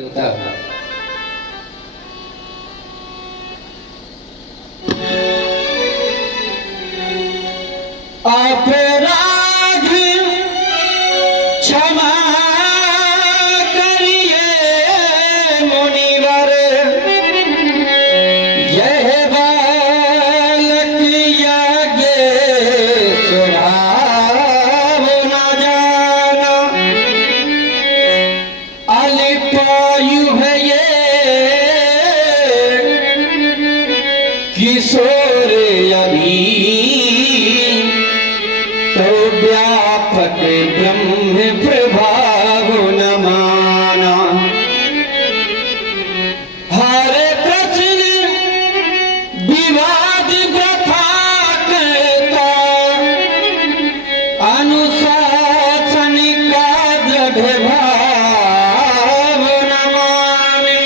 देवता अपराध क्षमा करिए मुनिवर, यह बालक यज्ञ स्वभाव न जाना, अल्पायु है ये किशोर अभी, तो व्यापक ब्रह्म प्रभाव न माना। हर प्रश्न विवाद प्रथा करता, अनुशासन का दृढ़ भाव न माने।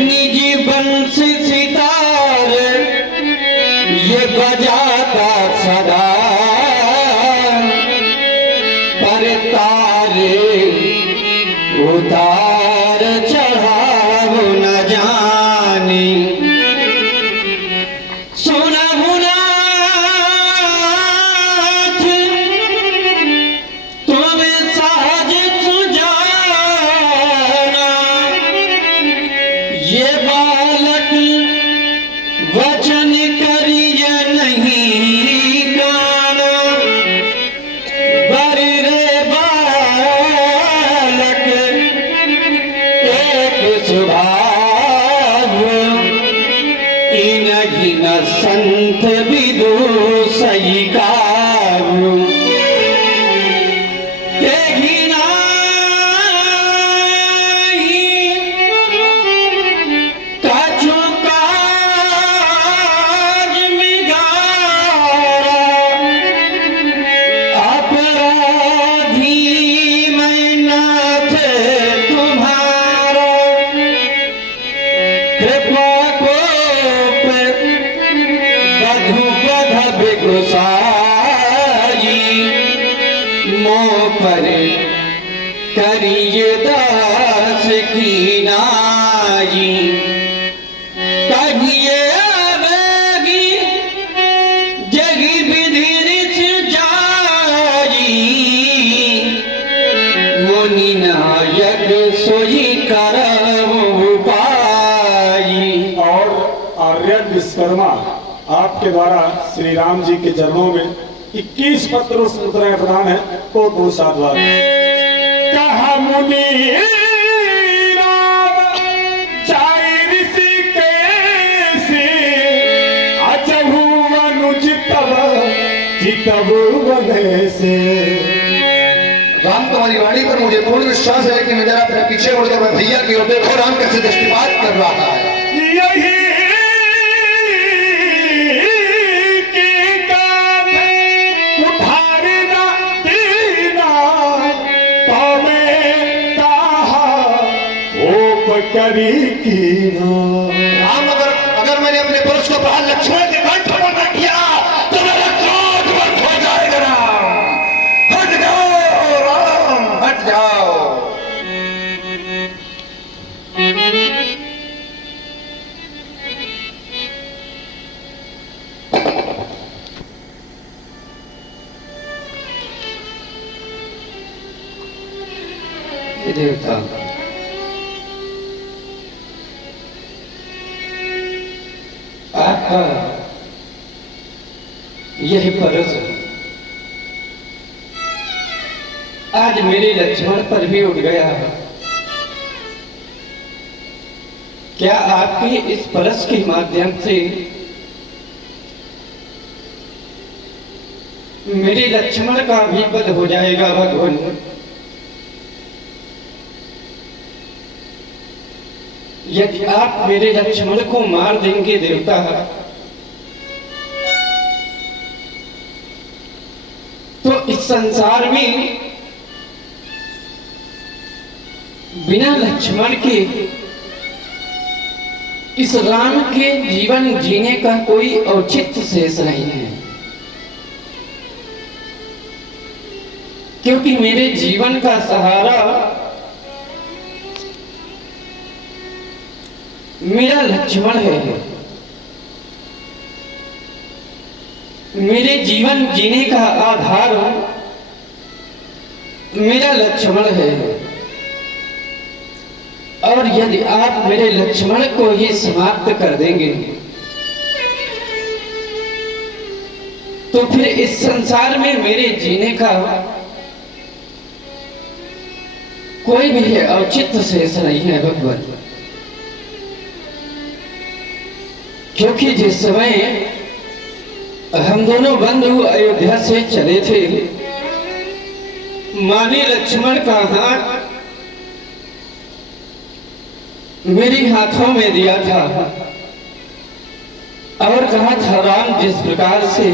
निज वंश सितार ये बजाता सदा, पर तारे उतार चढ़ाव न जाने। सुनहु नाथ तुम सहज सुजाना, ये बालक वचन करिए नहीं गाना। बर रे बालक एक स्वभाव, इनहि न संत विदु सही काव्य। तेहि नाही कछु काज बिगाड़ा, अपराधी मैं नाथ तुम्हारा। कृपा कोप बधु बधब गुसाई, मोह पर करिए दास की नाई। कहिए आवेगी जगी विधि रिच जाई, मुनि नायक सोई करम उपाई। और आर्यन विश्वकर्मा आपके द्वारा श्री राम जी के चरणों में 21 पत्र मुद्राएं प्रदान है, को दो साधुवाद। कहा मुनि राम जाय ऋषिकेशि, अचहु अनुज तब चितबु वनेसे। राम तुम्हारी वाणी पर मुझे पूर्ण विश्वास है कि मैं जरा अपने पीछे मुड़कर मैं भैया की ओर देखो, राम कैसे दृष्टिपात कर रहा है। यही की गान उठारना दीना, तो मैं ताहा ओप करी कीना। राम अगर मैंने अपने पुरुष को प्रहार लक्ष्मण के कंठ पर न किया तो मेरा क्रोध व्यर्थ हो जाएगा। राम हट जाओ, राम हट जाओ। हे देवता, आपका यह परस आज मेरे लक्ष्मण पर भी उठ गया है। क्या आपके इस परस के माध्यम से मेरे लक्ष्मण का भी वध हो जाएगा भगवान? यदि आप मेरे लक्ष्मण को मार देंगे देवता, तो इस संसार में बिना लक्ष्मण के इस राम के जीवन जीने का कोई औचित्य शेष नहीं है। क्योंकि मेरे जीवन का सहारा मेरा लक्ष्मण है। मेरे जीवन जीने का आधार मेरा लक्ष्मण है। और यदि आप मेरे लक्ष्मण को ही समाप्त कर देंगे तो फिर इस संसार में मेरे जीने का कोई भी औचित्य शेष नहीं है भगवान। क्योंकि जिस समय हम दोनों बंधु अयोध्या से चले थे, मां ने लक्ष्मण का हाथ मेरे हाथों में दिया था और कहा था, राम जिस प्रकार से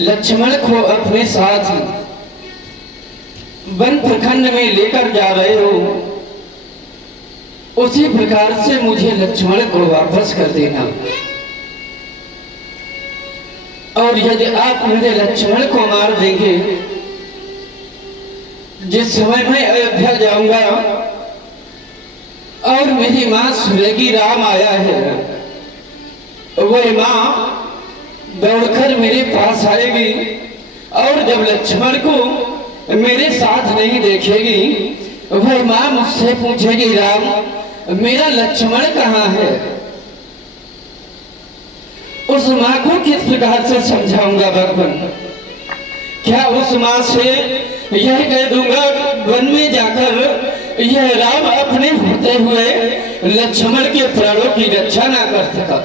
लक्ष्मण को अपने साथ वन प्रखंड में लेकर जा रहे हो, उसी प्रकार से मुझे लक्ष्मण को वापस कर देना। और यदि आप मेरे लक्ष्मण को मार देंगे, जिस समय मैं अयोध्या जाऊंगा और मेरी मां सुनेगी राम आया है, वह मां दौड़कर मेरे पास आएगी और जब लक्ष्मण को मेरे साथ नहीं देखेगी, वह मां मुझसे पूछेगी, राम मेरा लक्ष्मण कहाँ है? उस मां को किस प्रकार से समझाऊंगा भगवान? क्या उस मां से यह कह दूंगा वन में जाकर यह राम अपने होते हुए लक्ष्मण के प्राणों की रक्षा ना कर सका?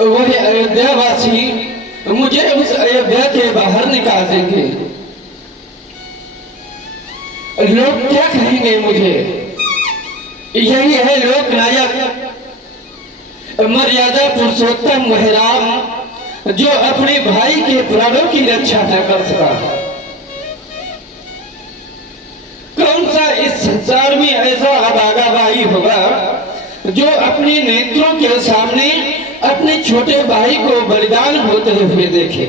वह अयोध्यावासी मुझे उस अयोध्या के बाहर निकाल देंगे। लोग क्या कहेंगे मुझे? यही है लोक नायक, मर्यादा पुरुषोत्तम वह राम जो अपने भाई के प्राणों की रक्षा न कर सका। कौन सा इस संसार में ऐसा अभागा भाई होगा जो अपने नेत्रों के सामने अपने छोटे भाई को बलिदान होते हुए देखे?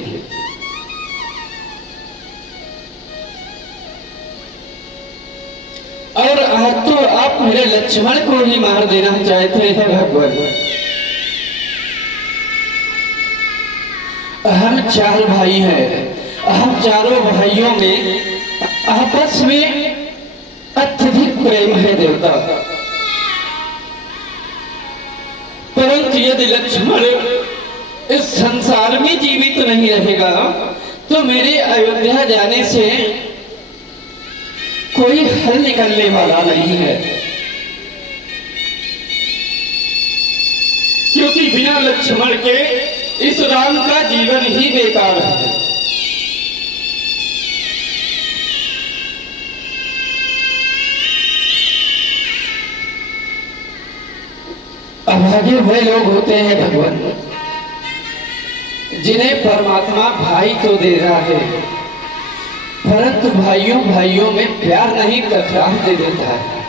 और आज तो आप मेरे लक्ष्मण को ही मार देना चाहते हैं भगवान। हम चार भाई हैं, हम चारों भाइयों में आपस में अत्यधिक प्रेम है देवता। परंतु यदि लक्ष्मण इस संसार में जीवित नहीं रहेगा तो मेरे अयोध्या जाने से कोई हल निकलने वाला नहीं है। क्योंकि बिना लक्ष्मण के इस राम का जीवन ही बेकार है। अभागे वे लोग होते हैं भगवान जिन्हें परमात्मा भाई तो दे रहा है, परंतु भाइयों भाइयों में प्यार नहीं टकराव दे देता है।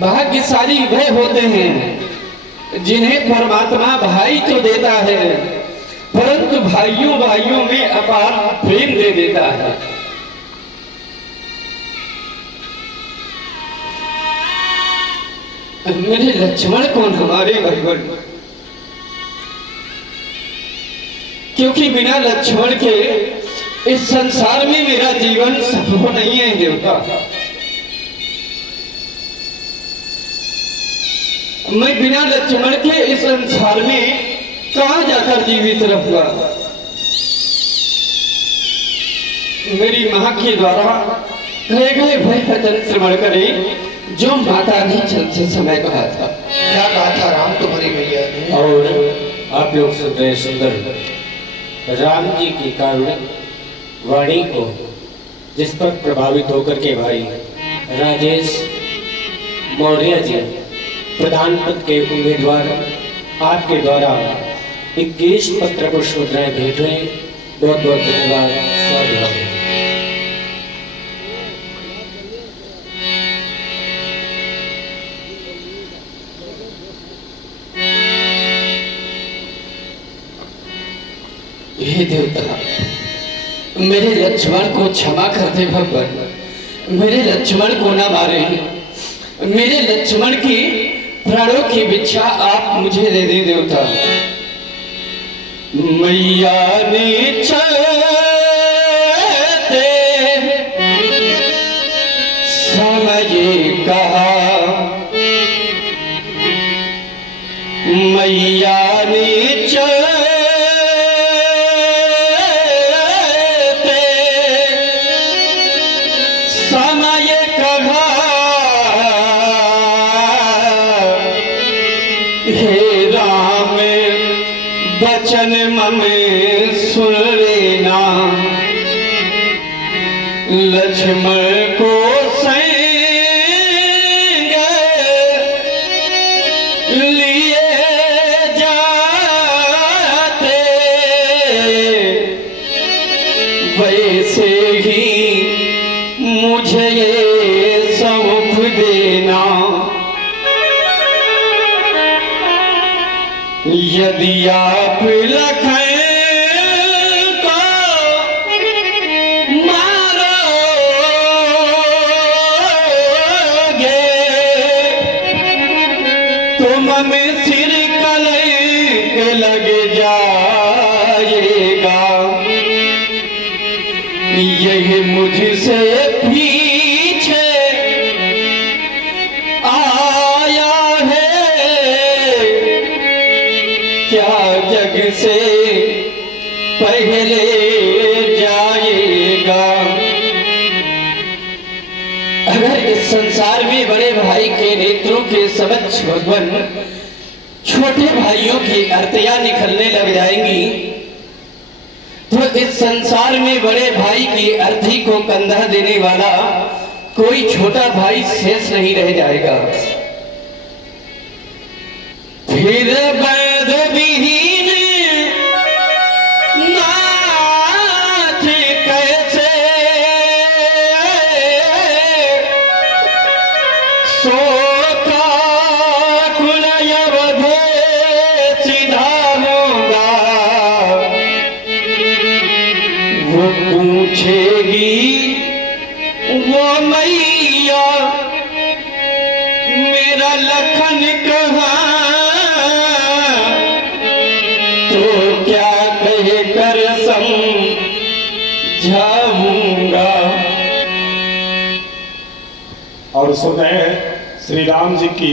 भाग्यशाली वे होते हैं जिन्हें परमात्मा भाई तो देता है, परंतु भाइयों भाइयों में अपार प्रेम दे देता है। मेरे लक्ष्मण कौन हमारे भगवान? क्योंकि बिना लक्ष्मण के इस संसार में मेरा जीवन संभव नहीं है देवता। मैं बिना लक्ष्मण के इस संसार में कहां जाकर जीवित रहूंगा? मेरी मां के द्वारा कहे गए वह वचन श्रवण करें जो माता ने चलते समय कहा था। क्या कहा था राम तुम्हारी मैया ने? और आप लोग सुन रहे सुंदर राम जी की कारुणिक वाणी को, जिस पर प्रभावित होकर के भाई राजेश मौर्य जी प्रधान पद के उम्मीदवार आपके द्वारा 21 पत्र पुष्प मुद्राएं भेंट हुए। बहुत बहुत धन्यवाद। साधुवाद। हे देवता, मेरे लक्ष्मण को क्षमा कर दे भगवान, मेरे लक्ष्मण को ना मारे, मेरे लक्ष्मण की प्राणों की भिक्षा आप मुझे दे दे देवता। मैया ने चलते समय कहा, मैया ने चलते समय कहा, हे राम बचन मन सुन लेना, लक्ष्मण को संग लिए जाते, वैसे ही मुझे ये सौंप देना, यदि आप लखन को मारोगे तो मन सिर कलंक लग जाएगा, यही मुझसे पीछे आया है, क्या जग से पहले जाएगा। अगर इस संसार में बड़े भाई के नेत्रों के समक्ष भगवान छोटे भाइयों की अर्तियां निकलने लग जाएंगी, तो इस संसार में बड़े भाई की अर्थी को कंधा देने वाला कोई छोटा भाई शेष नहीं रह जाएगा। फिर वैद विहीन नाथ कैसे सोता कुलय वधे सिधारूंगा, वो पूछेगी वो मैया मेरा लखन कहाँ, तो क्या कह कर समझाऊंगा। और सुने श्री राम जी की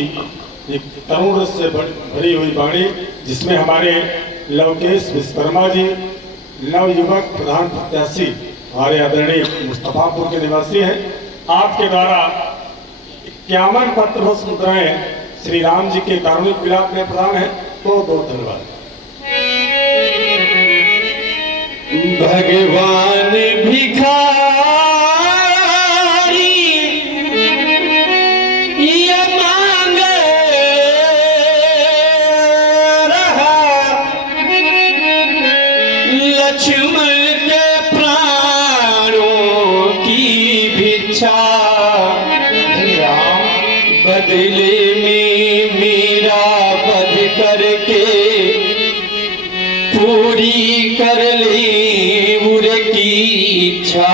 एक तरुण रस से भरी हुई वाणी, जिसमें हमारे लवकेश विश्वकर्मा जी नवयुवक प्रधान प्रत्याशी हमारे आदरणीय मुस्तफापुर के निवासी हैं, आपके द्वारा 51 पत्र मुद्राएं श्री राम जी के कारुणिक विलाप में प्रदान है। तो बहुत धन्यवाद। भगवान भिखारी ये मांग रहा, लक्ष्मण के प्राणों की भिक्षा, बदले में मेरा वध करके पूरी कर ली उर की इच्छा,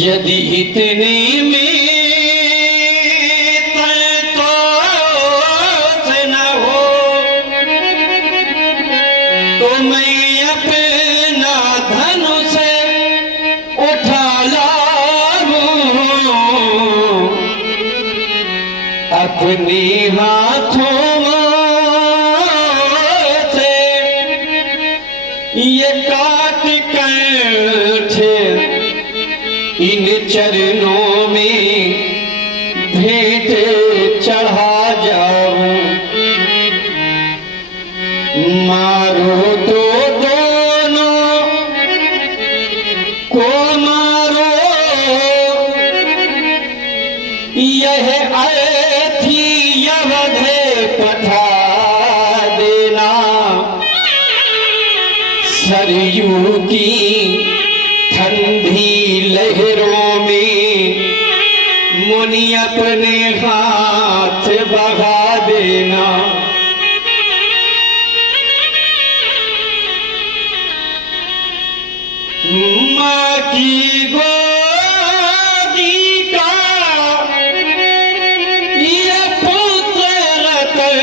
यदि इतने में तो न हो तो मैं अपना धनुष उठा अपने हाथों से ये काट कंठ इन चरणों में भेंट चढ़ा जाऊं, मारो तो दोनों को मारो, यह पठा देना, सरयू की ठंडी लहरों में मुनि अपने हाथ बहा देना। की गोदी का ये पुत्र रते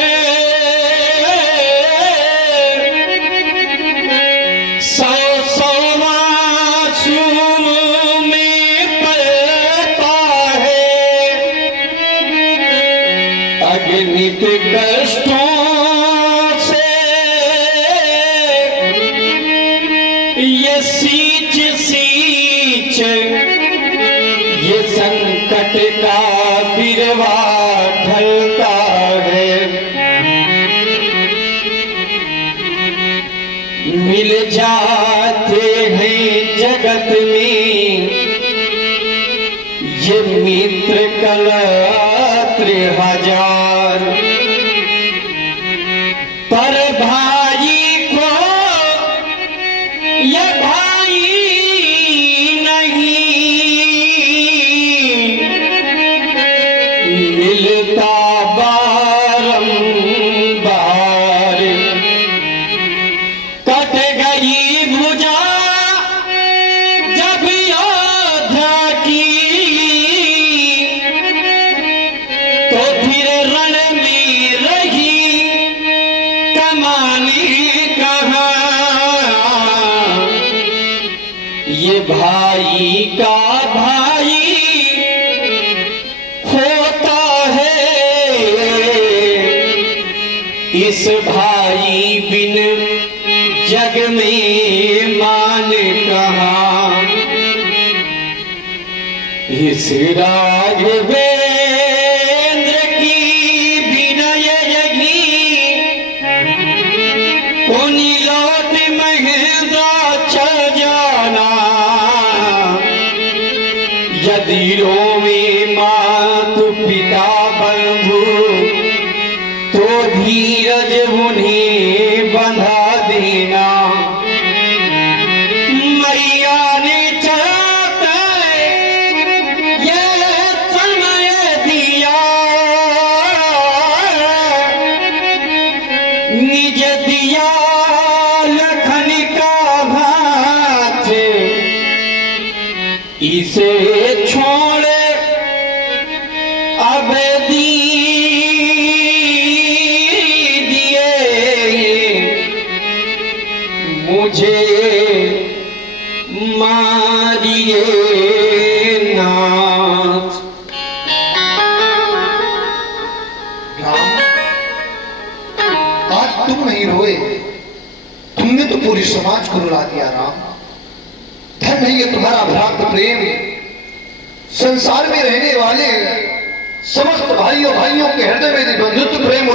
सौ सौ मासूम में पड़ता है अगणित कष्टों से ये सींच सींच ये संकट का बिरवा ढलता है मिल जाते हैं जगत में ये मित्र कलत्र हजार पर भाई को ये भाई नहीं मिलता बारंबार कट गई भुजा जब योद्धा की तो फिर रण में रही कमानी कहाँ ये भाई का भाई होता है इस भाई बिन जग में मान कहाँ इस राघवेंद्र की विनय जगी उन्हीं लौट महेंद्र चल जाना यदि रोवे मातु पिता बंधु तो धीरज उन्हें बंधा देना मैया ने चाहते ये समय दिया निज दिया लखन का हाथ इसे छोड़ अब मुझे मारिए नाथ। राम, आज तुम नहीं रोए, तुमने तो पूरी समाज को रुला दिया राम। धन है ये तुम्हारा भ्रांत प्रेम, संसार में रहने वाले समस्त भाइयों के हृदय में बंधुत्व प्रेम